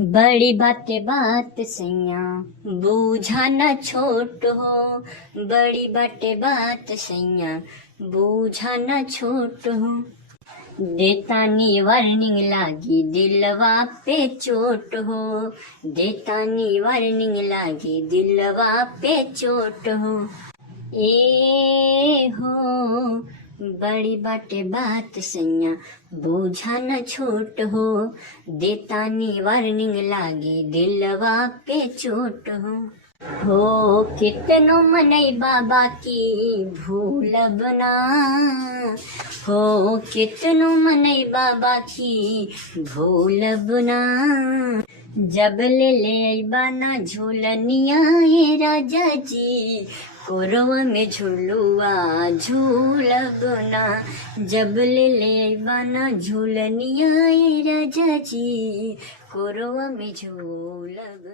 बड़ी बातें बात सैया बूझा न छोट हो। बड़ी बातें बात सैया बूझा न छोट हो। देतानी वार्निंग लागी दिलवा पे चोट हो। देतानी वार्निंग लागी दिलवा पे चोट हो। ए हो बड़ी बाटे बात सैया बूझा न छोट हो। देतानी वार्निंग लागी दिलवा पे चोट हो कितनो मनई बाबा की भूलब ना। हो कितनो मनई बाबा की भूलब ना। जब ले बाना झूलनिया ये राजा जी कोरवा में झुलुआ झूलब ना। जब ले बाना झूलनिया ये राजा जी कोरवा में झूलब